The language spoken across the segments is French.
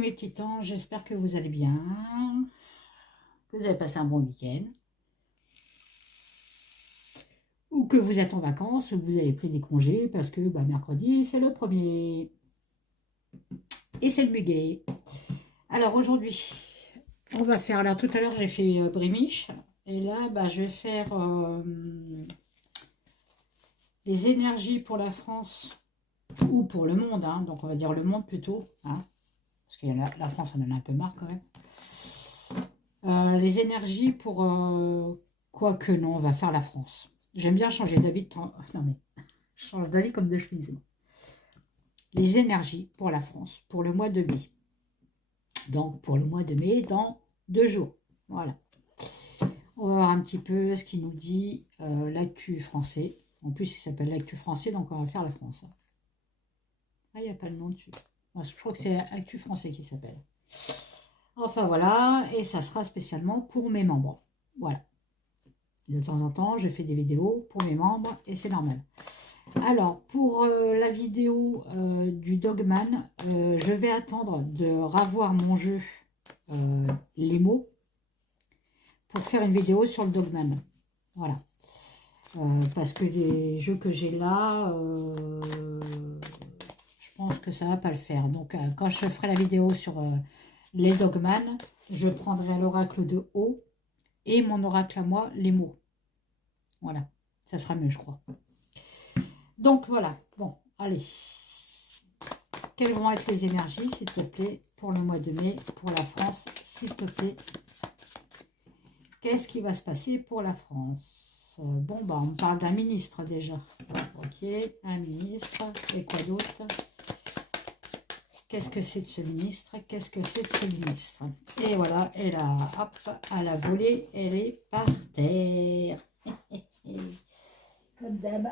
mes petits anges, j'espère que vous allez bien, que vous avez passé un bon week-end, ou que vous êtes en vacances, ou que vous avez pris des congés, parce que mercredi, c'est le premier, et c'est le muguet. Alors aujourd'hui, on va faire, alors tout à l'heure j'ai fait brémiche, et là je vais faire les énergies pour la France, ou pour le monde, hein, donc on va dire le monde plutôt, hein, parce que la France on en a un peu marre quand même. Les énergies pour... quoique non, on va faire la France. J'aime bien changer d'avis de temps. Non mais, je change d'avis comme de chemise, c'est bon. Les énergies pour la France, pour le mois de mai. Donc, pour le mois de mai, dans 2 jours. Voilà. On va voir un petit peu ce qu'il nous dit l'actu français. En plus, il s'appelle l'actu français, donc on va faire la France. Ah, il n'y a pas le nom dessus. Je crois que c'est l'actu français qui s'appelle. Enfin, voilà. Et ça sera spécialement pour mes membres. Voilà. De temps en temps, je fais des vidéos pour mes membres et c'est normal. Alors, pour la vidéo du Dogman, je vais attendre de ravoir mon jeu les mots pour faire une vidéo sur le Dogman. Voilà. Parce que les jeux que j'ai là, je pense que ça ne va pas le faire. Donc, quand je ferai la vidéo sur les Dogman, je prendrai l'oracle de haut et mon oracle à moi, les mots. Voilà, ça sera mieux, je crois. Donc voilà, bon, allez. Quelles vont être les énergies, s'il te plaît, pour le mois de mai, pour la France, s'il te plaît? Qu'est-ce qui va se passer pour la France? Bon, on parle d'un ministre déjà. Ok, un ministre. Et quoi d'autre? Qu'est-ce que c'est de ce ministre? Qu'est-ce que c'est de ce ministre? Et voilà, et là, hop, à la volée, elle est par terre. Comme d'hab.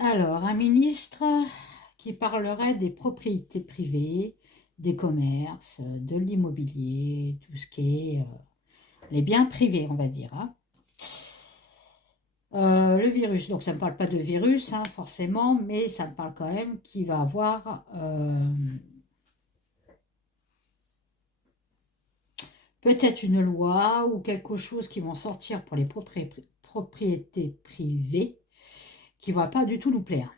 Alors, un ministre qui parlerait des propriétés privées, des commerces, de l'immobilier, tout ce qui est les biens privés, on va dire. Hein. Le virus, donc ça ne me parle pas de virus, hein, forcément, mais ça me parle quand même qu'il va avoir peut-être une loi ou quelque chose qui vont sortir pour les propriétés privées qui ne va pas du tout nous plaire.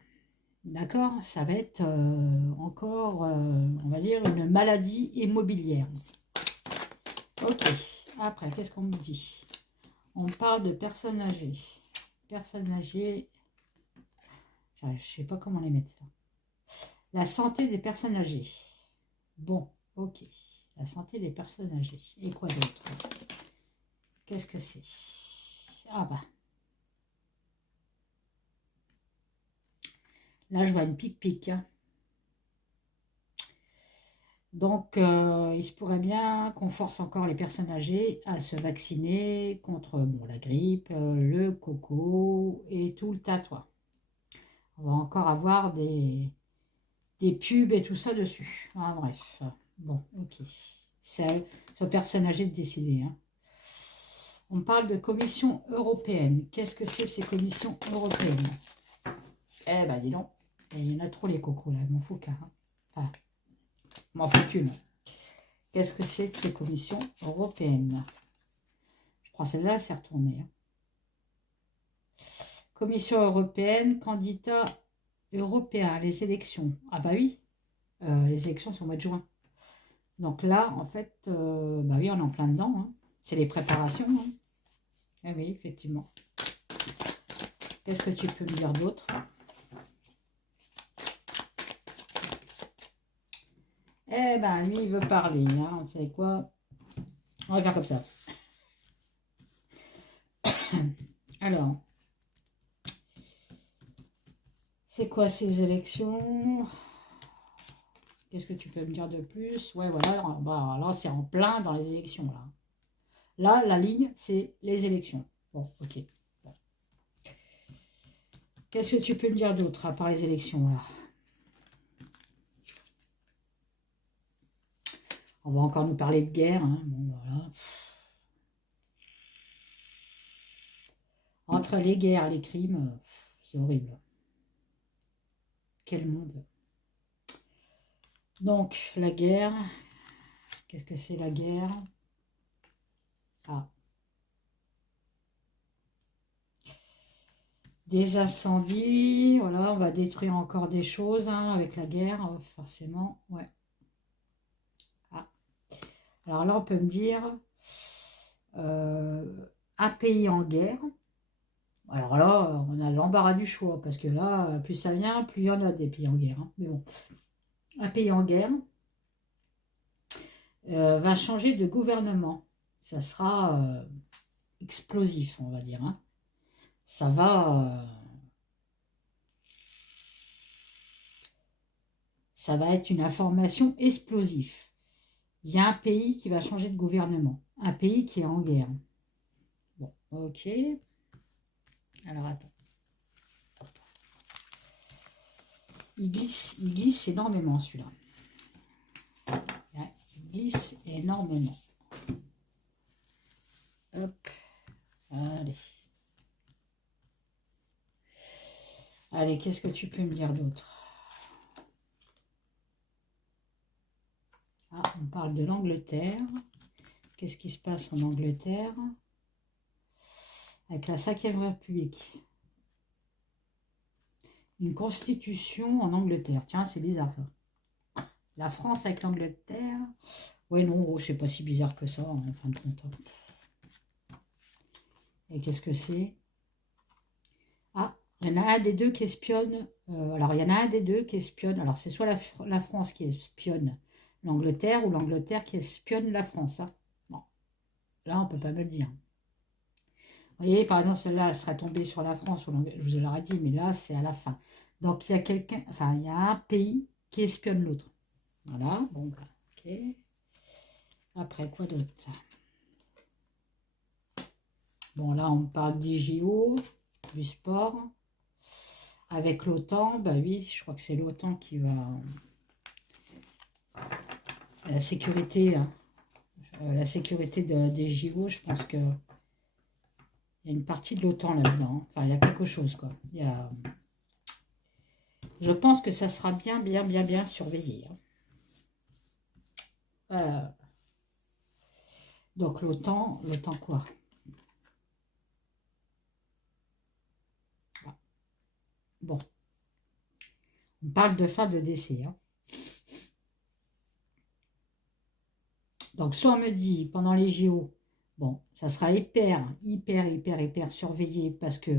D'accord? Ça va être encore, on va dire, une maladie immobilière. Ok. Après, qu'est-ce qu'on me dit? On parle de personnes âgées. Personnes âgées, je ne sais pas comment les mettre là. La santé des personnes âgées. Bon, ok. La santé des personnes âgées. Et quoi d'autre? Qu'est-ce que c'est? Ah là, je vois une pique-pique. Hein. Donc, il se pourrait bien qu'on force encore les personnes âgées à se vacciner contre la grippe, le coco et tout le tatouage. On va encore avoir des pubs et tout ça dessus. Ah, bref, bon, ok. C'est aux personnes âgées de décider. Hein. On parle de commission européenne. Qu'est-ce que c'est ces commissions européennes? Eh ben, dis donc, il y en a trop les cocos là, il m'en faut qu'un. Hein. Enfin, m'en faut qu'une. Qu'est-ce que c'est que ces commissions européennes? Je prends celle-là, elle s'est retournée. Hein. Commission européenne, candidat européen, les élections. Ah bah oui, les élections sont au mois de juin. Donc là, en fait, oui, on est en plein dedans. Hein. C'est les préparations. Hein. Eh oui, effectivement. Qu'est-ce que tu peux me dire d'autre? Eh ben, lui, il veut parler. Hein. Vous savez quoi? On va faire comme ça. Alors, c'est quoi ces élections? Qu'est-ce que tu peux me dire de plus? Ouais, voilà, là, c'est en plein dans les élections. Là, la ligne, c'est les élections. Bon, ok. Bon. Qu'est-ce que tu peux me dire d'autre à part les élections, là? On va encore nous parler de guerre. Hein. Bon, voilà. entre les guerres et les crimes, c'est horrible. Quel monde. Donc, la guerre. Qu'est-ce que c'est la guerre? Ah. Des incendies. Voilà, on va détruire encore des choses hein, avec la guerre, forcément. Ouais. Ah. Alors là, on peut me dire un pays en guerre. Alors là, on a l'embarras du choix, parce que là, plus ça vient, plus il y en a des pays en guerre. Hein. Mais bon, un pays en guerre va changer de gouvernement. Ça sera explosif, on va dire. Hein. Ça va être une information explosive. Il y a un pays qui va changer de gouvernement. Un pays qui est en guerre. Bon, ok. Alors, attends. Il glisse énormément, celui-là. Ouais, il glisse énormément. Hop. Allez. Allez, qu'est-ce que tu peux me dire d'autre? Ah, on parle de l'Angleterre. Qu'est-ce qui se passe en Angleterre? Avec la 5e République. Une constitution en Angleterre. Tiens, c'est bizarre ça. La France avec l'Angleterre. Ouais, non, oh, c'est pas si bizarre que ça, en fin de compte. Et qu'est-ce que c'est? Ah, il y en a un des deux qui espionne. Alors, il y en a un des deux qui espionne. Alors, c'est soit la France qui espionne l'Angleterre ou l'Angleterre qui espionne la France. Hein. Bon, là, on ne peut pas me le dire. Vous voyez, par exemple, celle-là, elle serait tombée sur la France, ou je vous l'aurais dit, mais là, c'est à la fin. Donc, il y a quelqu'un, enfin, il y a un pays qui espionne l'autre. Voilà, bon, bah, ok. Après, quoi d'autre? Bon, là, on parle des JO, du sport. Avec l'OTAN, bah oui, je crois que c'est l'OTAN qui va... La sécurité, hein, des JO, je pense que il y a une partie de l'OTAN là-dedans. Enfin, il y a quelque chose, quoi. Je pense que ça sera bien surveillé. Hein. Donc l'OTAN quoi? Bon. On parle de fin de décès. Hein. Donc soit on me dit, pendant les JO, bon, ça sera hyper surveillé parce que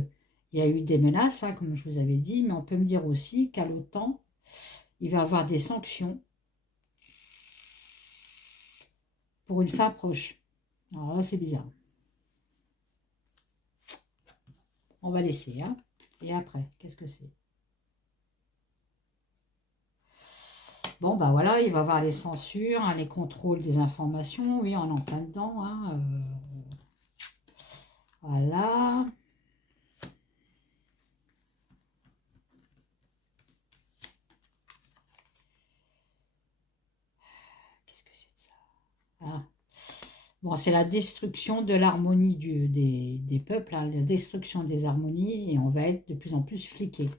il y a eu des menaces, hein, comme je vous avais dit, mais on peut me dire aussi qu'à l'OTAN, il va y avoir des sanctions pour une fin proche. Alors là, c'est bizarre. On va laisser. Hein. Et après, qu'est-ce que c'est? Bon, bah voilà, il va y avoir les censures, hein, les contrôles des informations. Oui, on est en plein dedans. Hein, voilà. Qu'est-ce que c'est de ça? Ah. Bon, c'est la destruction de l'harmonie des peuples, hein, la destruction des harmonies, et on va être de plus en plus fliqué.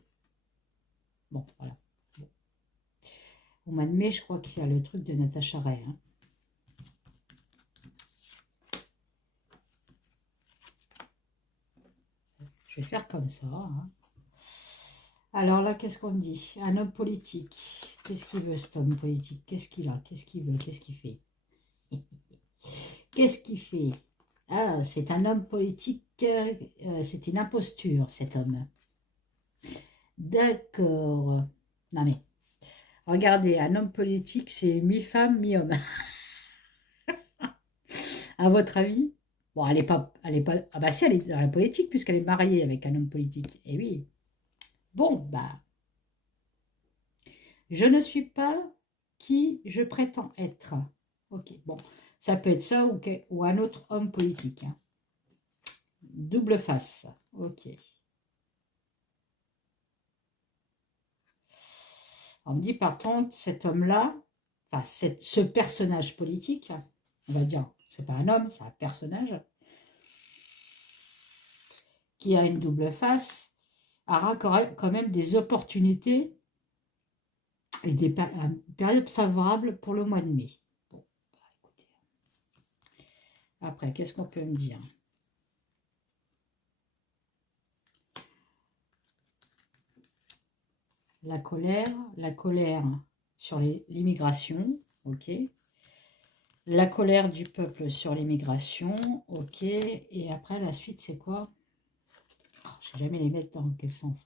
Bon, voilà. Bon. Au mois de mai, je crois qu'il y a le truc de Natacha Ray. Hein. Je vais faire comme ça. Hein. Alors là, qu'est-ce qu'on dit? Un homme politique. Qu'est-ce qu'il veut, cet homme politique? Qu'est-ce qu'il a? Qu'est-ce qu'il veut? Qu'est-ce qu'il fait? Qu'est-ce qu'il fait? Ah, c'est un homme politique. C'est une imposture, cet homme. D'accord. Non mais, regardez, un homme politique, c'est mi-femme, mi-homme. À votre avis? Bon, elle est pas... Ah bah si, elle est dans la politique, puisqu'elle est mariée avec un homme politique. Eh oui. Bon, bah... Je ne suis pas qui je prétends être. Ok, bon. Ça peut être ça ou un autre homme politique. Hein. Double face. Ok. On me dit par contre, cet homme-là, enfin ce personnage politique, on va dire, c'est pas un homme, c'est un personnage, qui a une double face, aura quand même des opportunités et des périodes favorables pour le mois de mai. Bon, bah, écoutez. Après, qu'est-ce qu'on peut me dire? La colère sur l'immigration, ok. La colère du peuple sur l'immigration, ok. Et après, la suite, c'est quoi? Oh, je ne sais jamais les mettre dans quel sens.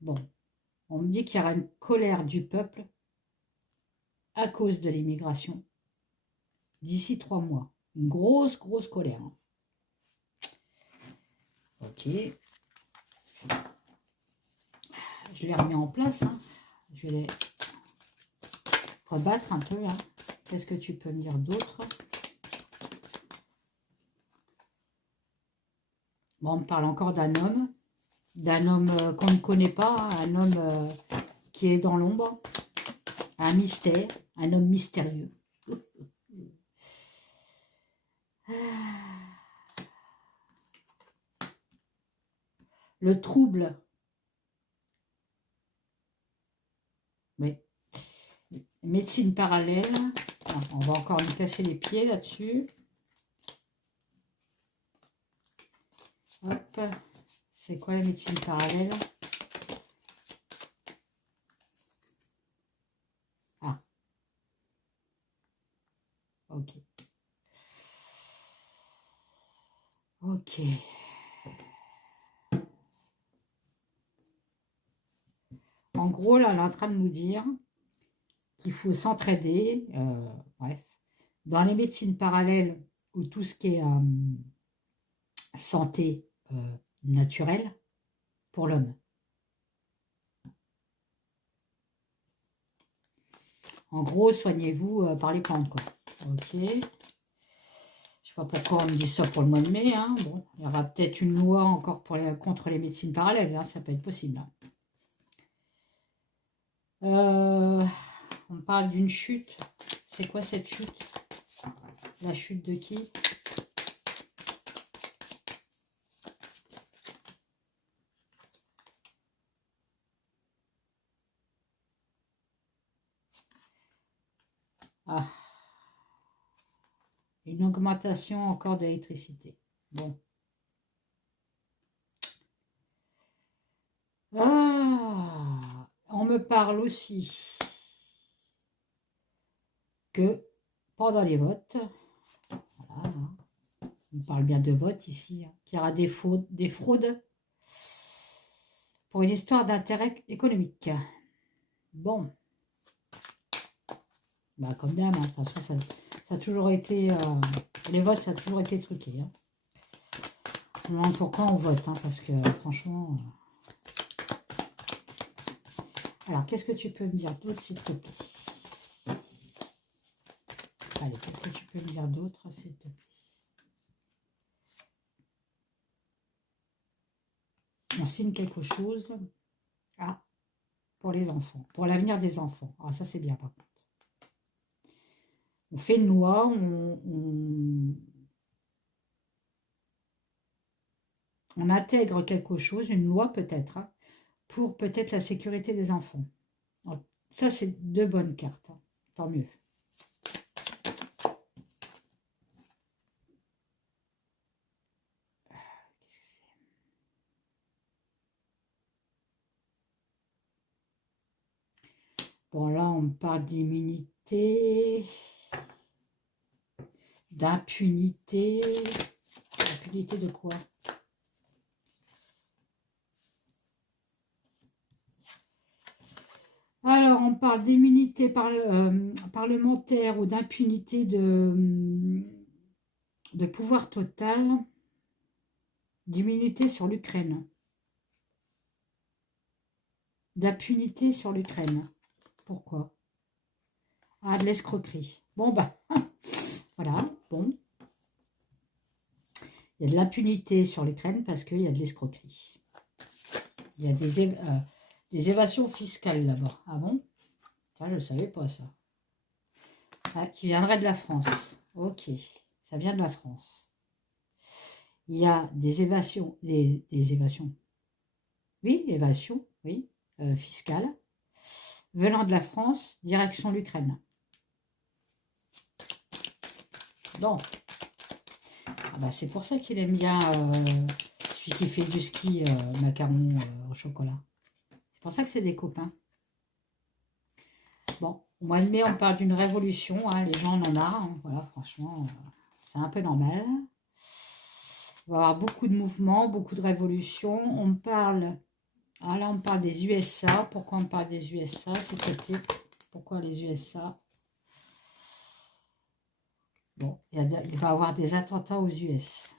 Bon, on me dit qu'il y aura une colère du peuple à cause de l'immigration d'ici 3 mois. Une grosse colère. Ok. Je les remets en place. Hein. Je vais les rebattre un peu là. Qu'est-ce que tu peux me dire d'autre? Bon, on me parle encore d'un homme qu'on ne connaît pas, un homme qui est dans l'ombre, un mystère, un homme mystérieux. Le trouble. Oui. Médecine parallèle. Ah, on va encore lui casser les pieds là-dessus. Hop. C'est quoi la médecine parallèle? Ah. Ok. Ok. En gros, là, elle est en train de nous dire qu'il faut s'entraider. Bref. Dans les médecines parallèles, ou tout ce qui est santé naturelle pour l'homme. En gros, soignez-vous par les plantes, quoi. Ok. Je sais pas pourquoi on me dit ça pour le mois de mai. Hein. Bon, il y aura peut-être une loi encore contre les médecines parallèles. Hein. Ça peut être possible. Hein. On parle d'une chute. C'est quoi cette chute? La chute de qui? Ah. Une augmentation encore de l'électricité. Bon. Ah, on me parle aussi que pendant les votes, voilà, on parle bien de vote ici, hein, qu'il y aura des fraudes pour une histoire d'intérêt économique. Bon. Bah, comme d'hab, hein, de toute façon, ça a toujours été... les votes, ça a toujours été truqué. Hein. Non, pourquoi on vote, hein, parce que franchement... Alors, qu'est-ce que tu peux me dire d'autre, s'il te plaît? Allez, qu'est-ce que tu peux me dire d'autre, s'il te plaît? On signe quelque chose. Ah, pour les enfants, pour l'avenir des enfants. Ah, ça, c'est bien, par contre. On fait une loi, on intègre quelque chose, une loi peut-être, hein, pour peut-être la sécurité des enfants. Alors, ça, c'est 2 bonnes cartes. Hein. Tant mieux. Bon, là, on parle d'immunité, d'impunité. Impunité de quoi? Alors, on parle d'immunité parlementaire ou d'impunité de pouvoir total, d'immunité sur l'Ukraine. D'impunité sur l'Ukraine. Pourquoi? Ah, de l'escroquerie. Bon, bah, voilà, bon. Il y a de l'impunité sur l'Ukraine parce qu'il y a de l'escroquerie. Il y a des évasions fiscales là-bas. Ah bon? Ça, je ne savais pas ça. Ah, qui viendrait de la France. Ok, ça vient de la France. il y a des évasions, des évasions, oui, évasions, oui, fiscales, venant de la France, direction l'Ukraine. Donc, ah bah c'est pour ça qu'il aime bien celui qui fait du ski, macaron au chocolat. C'est pour ça que c'est des copains. Bon, au mois de mai, on parle d'une révolution, hein, les gens en ont marre, hein, voilà, franchement, c'est un peu normal. On va avoir beaucoup de mouvements, beaucoup de révolutions. On parle, ah là on parle des USA. Pourquoi on parle des USA, s'il te plaît? Pourquoi les USA? Bon, il va y avoir des attentats aux US.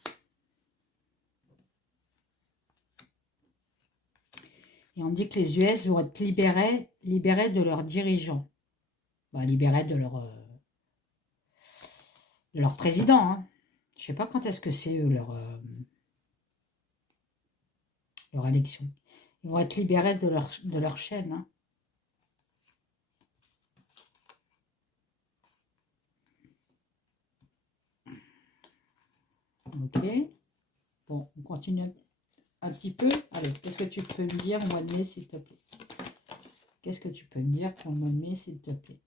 Et on dit que les US vont être libérés de leurs dirigeants. Bah, libérés de leur président. Hein. Je ne sais pas quand est-ce que c'est eux, leur élection. Ils vont être libérés de leur chaîne. Hein. Ok. Bon, on continue un petit peu. Allez, qu'est-ce que tu peux me dire au mois de mai, s'il te plaît? Qu'est-ce que tu peux me dire pour le mois de mai, s'il te plaît?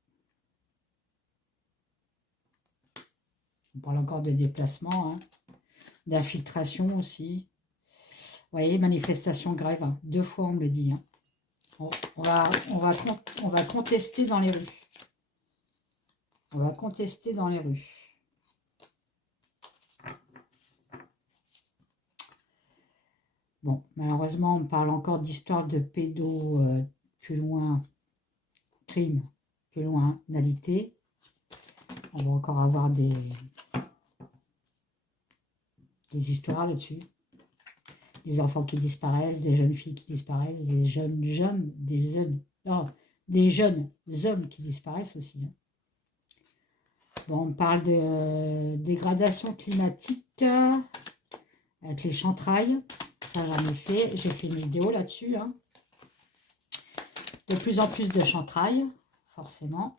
On parle encore de déplacement, hein, d'infiltration aussi. Vous voyez, manifestation, grève. Hein. 2 fois, on me le dit. Hein. On va contester dans les rues. On va contester dans les rues. Bon, malheureusement, on parle encore d'histoire de pédo, plus loin, crime, plus loin, nalité. On va encore avoir des histoires là-dessus. Des enfants qui disparaissent, des jeunes filles qui disparaissent, des jeunes hommes qui disparaissent aussi. Hein. Bon, on parle de dégradation climatique avec les chantrailles. Ça, j'en ai fait. J'ai fait une vidéo là-dessus. Hein. De plus en plus de chantrailles, forcément.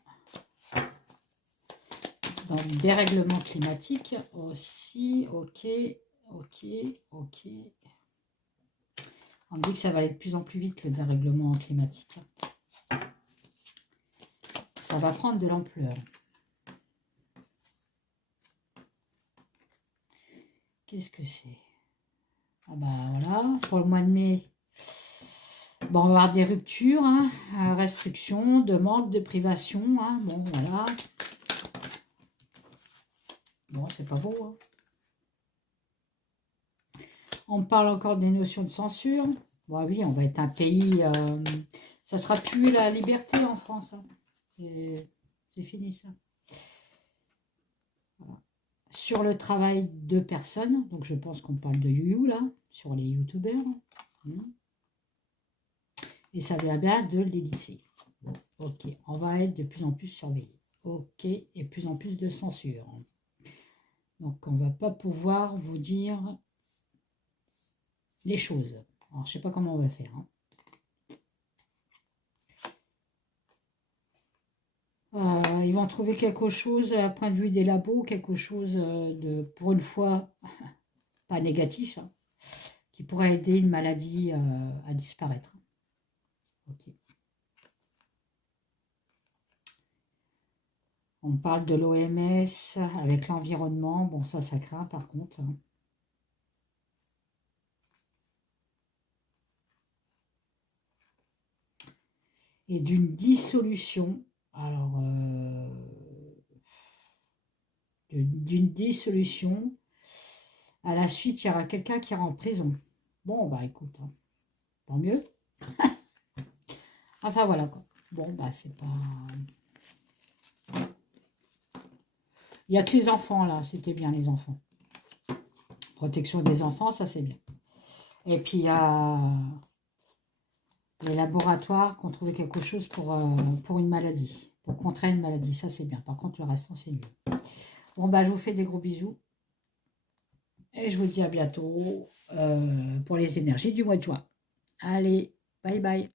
Donc, dérèglement climatique aussi. Ok. On me dit que ça va aller de plus en plus vite, le dérèglement climatique. Ça va prendre de l'ampleur. Qu'est-ce que c'est? Ah bah voilà, pour le mois de mai, bon, on va avoir des ruptures, hein, restrictions, de manque, de privation. Hein, bon, voilà. Bon, c'est pas beau. Hein. On parle encore des notions de censure. Bon, oui, on va être un pays... ça sera plus la liberté en France. Hein. C'est fini, ça. Voilà. Sur le travail de personnes, donc je pense qu'on parle de YouYou, là, sur les youtubeurs. Et ça vient bien de l'Élysée. Bon, ok, on va être de plus en plus surveillé. Ok, et de plus en plus de censure. Donc, on ne va pas pouvoir vous dire les choses. Alors, je ne sais pas comment on va faire. Hein. Ils vont trouver quelque chose, à point de vue des labos, quelque chose de, pour une fois, pas négatif, hein, qui pourrait aider une maladie à disparaître. Ok. On parle de l'OMS avec l'environnement. Bon, ça craint par contre. Hein. Et d'une dissolution. Alors, d'une dissolution. À la suite, il y aura quelqu'un qui ira en prison. Bon, bah écoute, hein, tant mieux. Enfin, voilà quoi. Bon, bah c'est pas... Il n'y a que les enfants, là. C'était bien, les enfants. Protection des enfants, ça, c'est bien. Et puis, il y a les laboratoires qui ont trouvé quelque chose pour une maladie. Pour contrer une maladie. Ça, c'est bien. Par contre, le restant, c'est nul. Bon, bah, je vous fais des gros bisous. Et je vous dis à bientôt pour les énergies du mois de juin. Allez, bye bye.